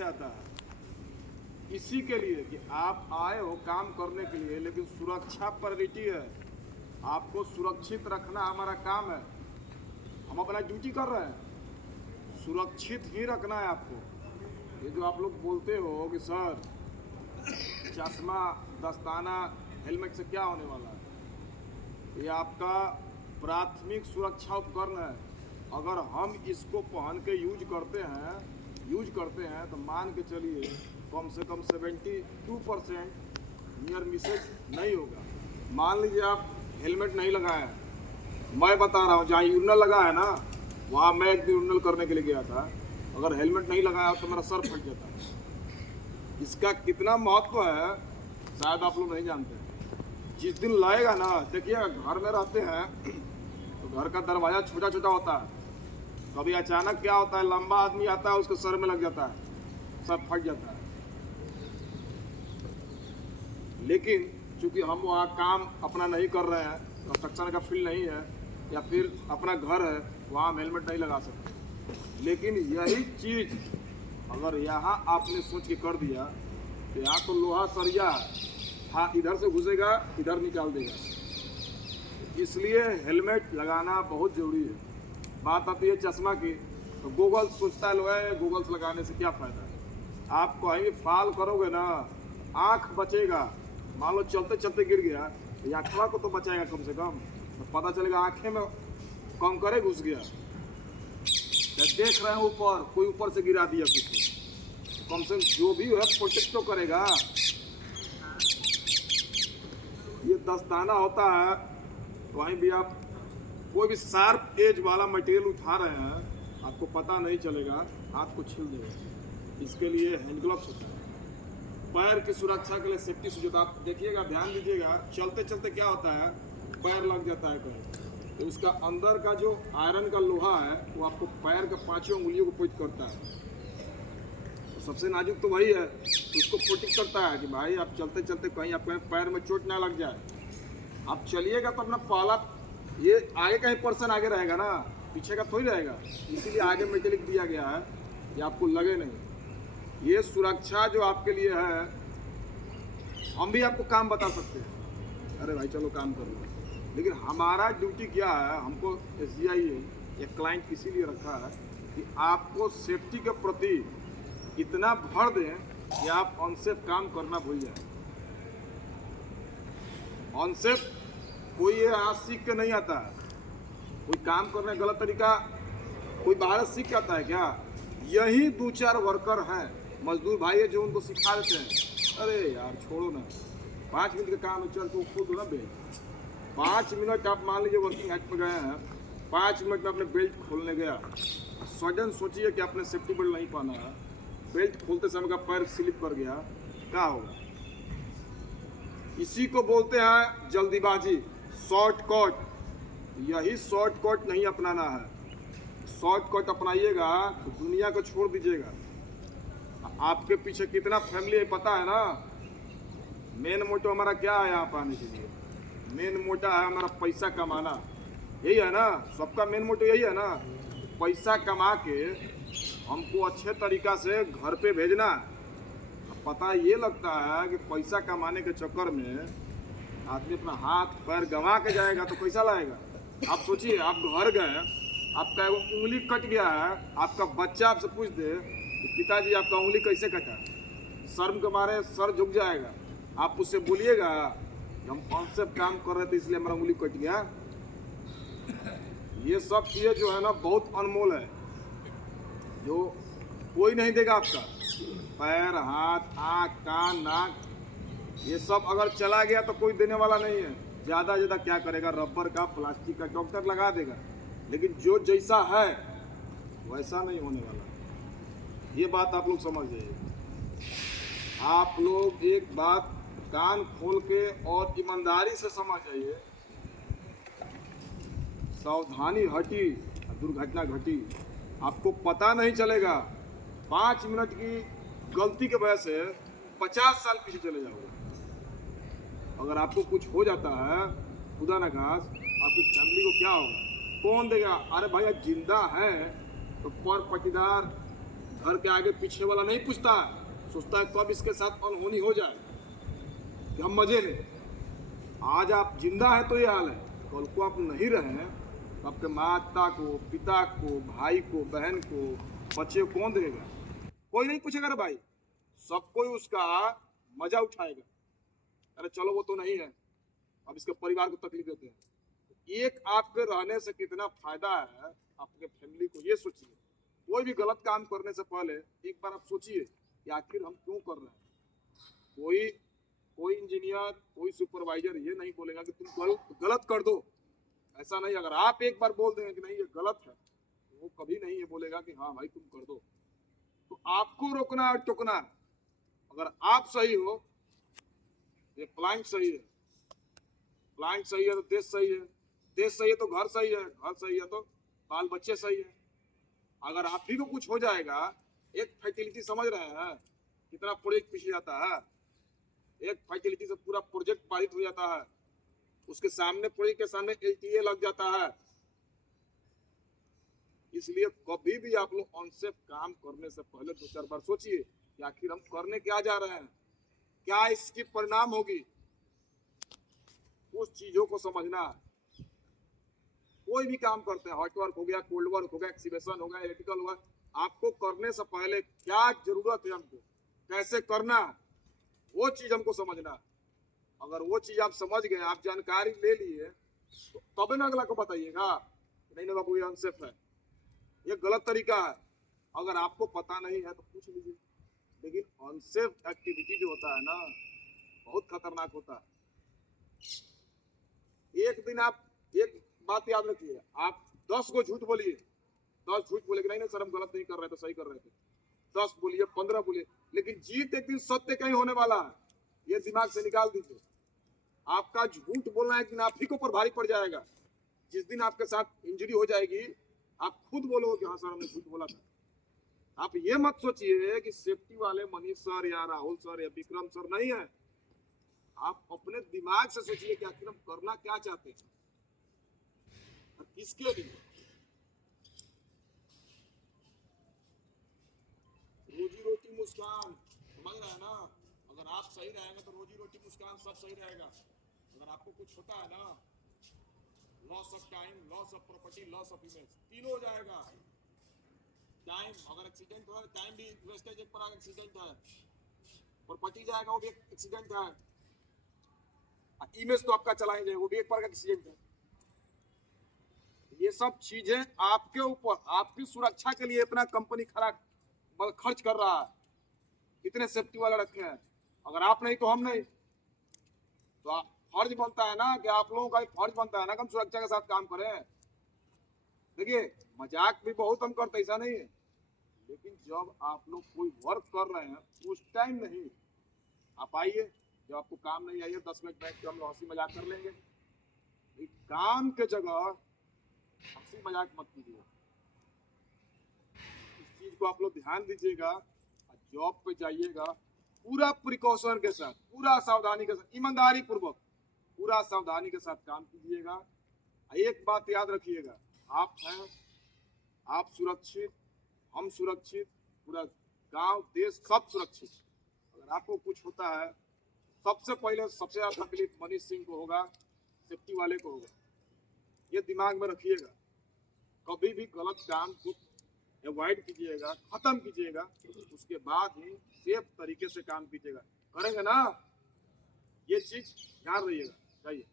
किया जाता है इसी के लिए कि आप आए हो काम करने के लिए, लेकिन सुरक्षा प्रायोरिटी है। आपको सुरक्षित रखना हमारा काम है। हम अपना ड्यूटी कर रहे हैं, सुरक्षित ही रखना है आपको। ये जो आप लोग बोलते हो कि सर चश्मा, दस्ताना, हेलमेट से क्या होने वाला है, ये आपका प्राथमिक सुरक्षा उपकरण है। अगर हम इसको पहन के यूज करते हैं तो मान के चलिए कम से कम 72% नियर मिसेज नहीं होगा। मान लीजिए आप हेलमेट नहीं लगाए हैं, मैं बता रहा हूँ जहाँ यूरिनल लगा है ना, वहाँ मैं एक दिन यूरिनल करने के लिए गया था, अगर हेलमेट नहीं लगाया तो मेरा सर फट जाता है। इसका कितना महत्व है शायद आप लोग नहीं जानते हैं। जिस दिन लगेगा ना, देखिएगा घर में रहते हैं तो घर का दरवाज़ा छोटा छोटा होता है, कभी अचानक क्या होता है लंबा आदमी आता है उसके सर में लग जाता है, सर फट जाता है। लेकिन चूंकि हम वहाँ काम अपना नहीं कर रहे हैं, कंस्ट्रक्शन का फील्ड नहीं है या फिर अपना घर है, वहाँ हम हेलमेट नहीं लगा सकते। लेकिन यही चीज़ अगर यहाँ आपने सोच के कर दिया तो यहाँ तो लोहा सरिया है, हाँ इधर से घुसेगा इधर निकाल देगा। इसलिए हेलमेट लगाना बहुत ज़रूरी है। बात आती है चश्मा की, तो गूगल्स सोचता है लोग गूगल्स लगाने से क्या फ़ायदा है। आप कहीं फाल करोगे ना, आँख बचेगा। मान लो चलते चलते गिर गया तो आँखवा को तो बचाएगा कम से कम, तो पता चलेगा आँखें में कंकरे घुस गया। देख रहे हैं ऊपर, कोई ऊपर से गिरा दिया कुछ, तो कम से कम जो भी है प्रोटेक्ट तो करेगा। ये दस्ताना होता है, कहीं भी आप कोई भी शार्प एज वाला मटेरियल उठा रहे हैं, आपको पता नहीं चलेगा, हाथ को छील देगा। इसके लिए हैंड ग्लव्स होता है। पैर की सुरक्षा के लिए सेफ्टी शूज होता है। आप देखिएगा, ध्यान दीजिएगा, चलते चलते क्या होता है पैर लग जाता है कहीं, तो उसका अंदर का जो आयरन का लोहा है वो आपको पैर के पांचों उंगलियों को प्रोटेक्ट करता है। तो सबसे नाजुक तो वही है, तो उसको प्रोटेक्ट करता है कि भाई आप चलते चलते कहीं आपके पैर में चोट ना लग जाए। आप चलिएगा तो अपना पहला ये आगे का ही पर्सन आगे रहेगा ना, पीछे का थोड़ी रहेगा। इसीलिए आगे मेटेलिक दिया गया है कि आपको लगे नहीं। ये सुरक्षा जो आपके लिए है, हम भी आपको काम बता सकते हैं, अरे भाई चलो काम कर लो, लेकिन हमारा ड्यूटी क्या है, हमको SGI एक क्लाइंट इसीलिए रखा है कि आपको सेफ्टी के प्रति इतना भर दें कि आप अनसेफ काम करना भूल जाए। अनसेफ कोई ये आज सीख के नहीं आता है, कोई काम करने गलत तरीका कोई बाहर सीख के आता है क्या? यही 2-4 वर्कर हैं, मजदूर भाई है जो उनको सिखा देते हैं। अरे यार छोड़ो ना, 5 मिनट का काम है, चल तो खुद ना बेल्ट 5 मिनट आप मान लीजिए वर्किंग हाइट पर गए हैं, 5 मिनट में अपने बेल्ट खोलने गया, सडन सोचिए कि आपने सेफ्टी बेल्ट नहीं पहना है, बेल्ट खोलते समय का पैर स्लिप कर गया, क्या होगा? इसी को बोलते हैं जल्दीबाजी, शॉर्टकट। यही शॉर्टकट नहीं अपनाना है। शॉर्टकट अपनाइएगा तो दुनिया को छोड़ दीजिएगा। आपके पीछे कितना फैमिली है पता है ना। मेन मोटो हमारा क्या है यहाँ पाने के लिए? मेन मोटा है हमारा पैसा कमाना, यही है ना, सबका मेन मोटो यही है ना, पैसा कमा के हमको अच्छे तरीका से घर पे भेजना। पता ये लगता है कि पैसा कमाने के चक्कर में आदमी अपना हाथ पैर गंवा के जाएगा तो कैसा लगेगा? आप सोचिए, आप घर गए, आपका एगो उंगली कट गया है, आपका बच्चा आपसे पूछ दे कि पिताजी आपका उंगली कैसे कटा, शर्म के मारे सर झुक जाएगा। आप उससे बोलिएगा हम कौन से काम कर रहे थे इसलिए हमारा उंगली कट गया। ये सब चीज़ें जो है ना बहुत अनमोल है, जो कोई नहीं देगा आपका। पैर, हाथ, आँख, कान, नाक, ये सब अगर चला गया तो कोई देने वाला नहीं है। ज़्यादा ज़्यादा क्या करेगा, रबर का, प्लास्टिक का, डॉक्टर लगा देगा, लेकिन जो जैसा है वैसा नहीं होने वाला। ये बात आप लोग समझ जाइए। आप लोग एक बात कान खोल के और ईमानदारी से समझ जाइए, सावधानी हटी दुर्घटना घटी। आपको पता नहीं चलेगा, 5 मिनट की गलती के वजह से 50 साल पीछे चले जाओगे। अगर आपको कुछ हो जाता है खुदा न खास, आपकी फैमिली को क्या होगा, कौन देगा? अरे भाई जिंदा है तो पर पटीदार घर के आगे पीछे वाला नहीं पूछता है, सोचता है कब इसके साथ अनहोनी हो जाए कि हम मजे लें। आज आप जिंदा हैं तो ये हाल है, कल को आप नहीं रहे हैं तो आपके माता को, पिता को, भाई को, बहन को, बच्चे को कौन देगा? कोई नहीं पूछेगा रे भाई, सब कोई उसका मजा उठाएगा। अरे चलो वो तो नहीं है, अब इसके परिवार को तकलीफ देते हैं। एक आपके रहने से कितना फायदा है आपके फैमिली को, ये सोचिए। कोई भी गलत काम करने से पहले एक बार आप सोचिए कि आखिर हम क्यों कर रहे हैं। कोई इंजीनियर, कोई सुपरवाइजर ये नहीं बोलेगा कि तुम गलत कर दो, ऐसा नहीं। अगर आप एक बार बोल देंगे कि नहीं ये गलत है, तो वो कभी नहीं ये बोलेगा कि हाँ भाई तुम कर दो। तो आपको रोकना और टोकना, अगर आप सही हो, ये प्लांट सही है, प्लांट सही है तो देश सही है, देश सही है तो घर सही है, घर सही है तो बाल बच्चे सही है। अगर आप ही को कुछ हो जाएगा, एक फैसिलिटी समझ रहे हैं कितना प्रोजेक्ट पीछे जाता है, एक फैसिलिटी से पूरा प्रोजेक्ट पारित हो जाता है, उसके सामने प्रोजेक्ट के सामने एलटीए लग जाता है। इसलिए कभी भी आप लोग अनसेफ काम करने से पहले 2-4 बार सोचिए कि आखिर हम करने क्या जा रहे हैं, क्या इसकी परिणाम होगी। उस चीजों को समझना। कोई भी काम करते हैं, हॉट वर्क हो गया, कोल्ड वर्क हो गया, एक्सीवेशन हो गया, इलेक्ट्रिकल हो गया, आपको करने से पहले क्या जरूरत है, हमको कैसे करना, वो चीज हमको समझना। अगर वो चीज आप समझ गए, आप जानकारी ले लिए, तो तब ना अगला को बताइएगा नहीं ना बाबू ये अनसेफ है, ये गलत तरीका है। अगर आपको पता नहीं है तो पूछ लीजिए। लेकिन अनसेफ एक्टिविटी जो होता है ना, बहुत खतरनाक होता है। एक दिन आप एक बात याद रखिए, आप 10 को झूठ बोलिए, 10 झूठ बोले कि नहीं नहीं सर हम गलत नहीं कर रहे थे, सही कर रहे थे, 10 बोलिए, 15 बोलिए, लेकिन जीत एक दिन सत्य कहीं होने वाला है, ये दिमाग से निकाल दीजिए। आपका झूठ बोलना एक दिन आप ही को पर भारी पड़ जाएगा। जिस दिन आपके साथ इंजरी हो जाएगी, आप खुद बोलोगे कि हाँ सर हमने झूठ बोला था। आप ये मत सोचिए कि सेफ्टी वाले मनीष सर या राहुल सर या विक्रम सर नहीं है। आप अपने दिमाग से सोचिए कि आखिर हम करना क्या चाहते हैं, किसके लिए। रोजी रोटी मुस्कान, समझ रहे हैं ना? अगर आप सही रहेंगे तो रोजी रोटी मुस्कान सब सही रहेगा। अगर आपको कुछ होता है ना, loss of time, loss of property, loss of image, तीनों हो जाएगा। टाइम, अगर एक्सीडेंट हो, टाइम भी वेस्टेज, एक पर एक्सीडेंट है, प्रॉपर्टी जाएगा वो भी एक एक्सीडेंट है, इमेज तो आपका चलाएंगे वो भी एक पर एक्सीडेंट है। ये सब चीजें आपके ऊपर, आपकी सुरक्षा के लिए इतना कंपनी खर्च कर रहा है, इतने सेफ्टी वाले रखे हैं। अगर आप नहीं तो हम नहीं, तो फर्ज बनता है ना कि आप लोगों का फर्ज बनता है ना कि हम सुरक्षा के साथ काम करें। देखिए मजाक भी बहुत हम करते, ऐसा नहीं है, लेकिन जब आप लोग कोई वर्क कर रहे हैं उस टाइम नहीं। आप आइए, जब आपको काम नहीं आइए 10 मिनट बैठ के हम हंसी मजाक कर लेंगे। काम के जगह हंसी मजाक मत कीजिए, इस चीज को आप लोग ध्यान दीजिएगा। जॉब पे जाइएगा पूरा प्रिकॉशन के साथ, पूरा सावधानी के साथ, ईमानदारी पूर्वक पूरा सावधानी के साथ काम कीजिएगा। एक बात याद रखिएगा, आप हैं, आप सुरक्षित, हम सुरक्षित, पूरा गांव देश सब सुरक्षित। अगर आपको कुछ होता है, सबसे पहले सबसे ज्यादा तकलीफ मनीष सिंह को होगा, सेफ्टी वाले को होगा। ये दिमाग में रखिएगा। कभी भी गलत काम को अवॉइड कीजिएगा, खत्म कीजिएगा, उसके बाद ही सेफ तरीके से काम कीजिएगा। करेंगे ना, ये चीज ध्यान रहिएगा। चाहिए।